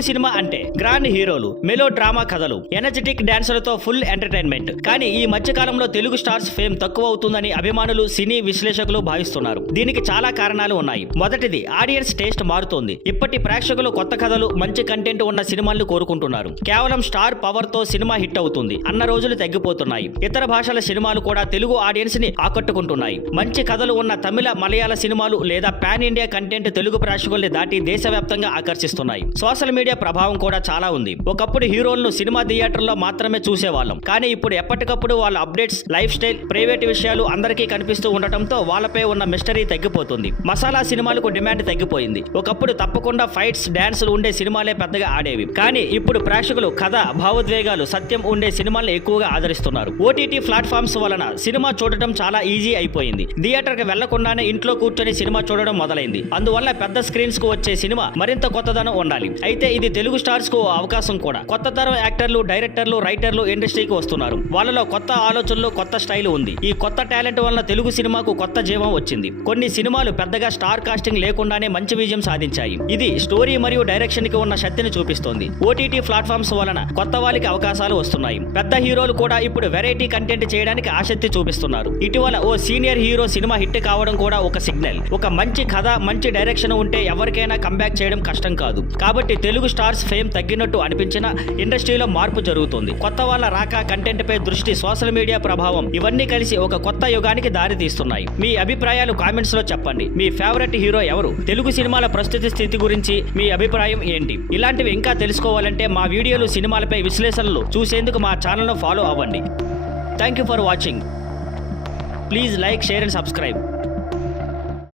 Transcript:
Telugu cinema అంటే grand హీరోలు, melo drama కథలు, ఎనర్జెటిక్ డాన్సులతో ఫుల్ ఎంటర్టైన్మెంట్. కానీ ఈ మధ్య కాలంలో తెలుగు స్టార్స్ ఫేమ్ తక్కువ అవుతుందని అభిమానులు, సినీ విశ్లేషకులు భావిస్తున్నారు. దీనికి చాలా కారణాలు ఉన్నాయి. మొదటిది, ఆడియన్స్ టేస్ట్ మారుతోంది. ఇప్పటి ప్రేక్షకులు కొత్త కథలు, మంచి కంటెంట్ ఉన్న సినిమాలను కోరుకుంటున్నారు. కేవలం స్టార్ పవర్ తో సినిమా హిట్ అవుతుంది అన్న రోజులు తగ్గిపోతున్నాయి. ఇతర భాషల సినిమాలు కూడా తెలుగు ఆడియన్స్ ని ఆకట్టుకుంటున్నాయి. మంచి కథలు ఉన్న తమిళ, మలయాళ సినిమాలు లేదా పాన్ ఇండియా కంటెంట్ తెలుగు ప్రేక్షకుల్ని దాటి దేశవ్యాప్తంగా ఆకర్షిస్తున్నాయి. సోషల్ మీడియా ప్రభావం కూడా చాలా ఉంది. ఒకప్పుడు హీరోలను సినిమా థియేటర్లో మాత్రమే చూసేవాళ్ళం. కానీ ఇప్పుడు ఎప్పటికప్పుడు వాళ్ళ అప్డేట్స్, లైఫ్ స్టైల్, ప్రైవేట్ విషయాలు అందరికీ కనిపిస్తూ ఉండటంతో వాళ్ళపై ఉన్న మిస్టరీ తగ్గిపోతుంది. మసాలా సినిమాలకు డిమాండ్ తగ్గిపోయింది. ఒకప్పుడు తప్పకుండా ఫైట్స్, డాన్సులు ఉండే సినిమాలే పెద్దగా ఆడేవి. కానీ ఇప్పుడు ప్రేక్షకులు కథ, భావోద్వేగాలు, సత్యం ఉండే సినిమాలను ఎక్కువగా ఆదరిస్తున్నారు. ఓటీటీ ప్లాట్ఫామ్స్ వలన సినిమా చూడటం చాలా ఈజీ అయిపోయింది. థియేటర్ కి వెళ్లకుండానే ఇంట్లో కూర్చొని సినిమా చూడడం మొదలైంది. అందువల్ల పెద్ద స్క్రీన్స్ కు వచ్చే సినిమా మరింత కొత్తదనం ఉండాలి. అయితే ఇది తెలుగు స్టార్స్ కు అవకాశం కూడా. కొత్త తరం యాక్టర్లు, డైరెక్టర్లు, రైటర్లు ఇండస్ట్రీకి వస్తున్నారు. వాళ్ళలో కొత్త ఆలోచనలు, కొత్త స్టైల్ ఉంది. ఈ కొత్త టాలెంట్ వలన తెలుగు సినిమాకు కొత్త జీవం వచ్చింది. కొన్ని సినిమాలు పెద్దగా స్టార్ కాస్టింగ్ లేకుండానే మంచి విజయం సాధించాయి. ఇది స్టోరీ మరియు డైరెక్షన్ కి ఉన్న శక్తిని చూపిస్తోంది. ఓటీటీ ప్లాట్ఫామ్స్ వలన కొత్త వాళ్ళకి అవకాశాలు వస్తున్నాయి. పెద్ద హీరోలు కూడా ఇప్పుడు వెరైటీ కంటెంట్ చేయడానికి ఆసక్తి చూపిస్తున్నారు. ఇటీవల ఓ సీనియర్ హీరో సినిమా హిట్ కావడం కూడా ఒక సిగ్నల్. ఒక మంచి కథ, మంచి డైరెక్షన్ ఉంటే ఎవరికైనా కంబ్యాక్ చేయడం కష్టం కాదు. కాబట్టి తెలుగు స్టార్స్ ఫేమ్ తగ్గినట్టు అనిపించినా ఇండస్ట్రీలో మార్పు జరుగుతుంది. కొత్త వాళ్ళ రాక, కంటెంట్ పై దృష్టి, సోషల్ మీడియా ప్రభావం ఇవన్నీ కలిసి ఒక కొత్త యుగానికి దారి తీస్తున్నాయి. మీ అభిప్రాయాలు కామెంట్స్ లో చెప్పండి. మీ ఫేవరెట్ హీరో ఎవరు? తెలుగు సినిమాల ప్రస్తుత స్థితి గురించి మీ అభిప్రాయం ఏంటి? ఇలాంటివి ఇంకా తెలుసుకోవాలంటే మా వీడియోలు, సినిమాలపై విశ్లేషణలు చూసేందుకు మా ఛానల్ను ఫాలో అవ్వండి. Thank you for watching. Please like, share and subscribe.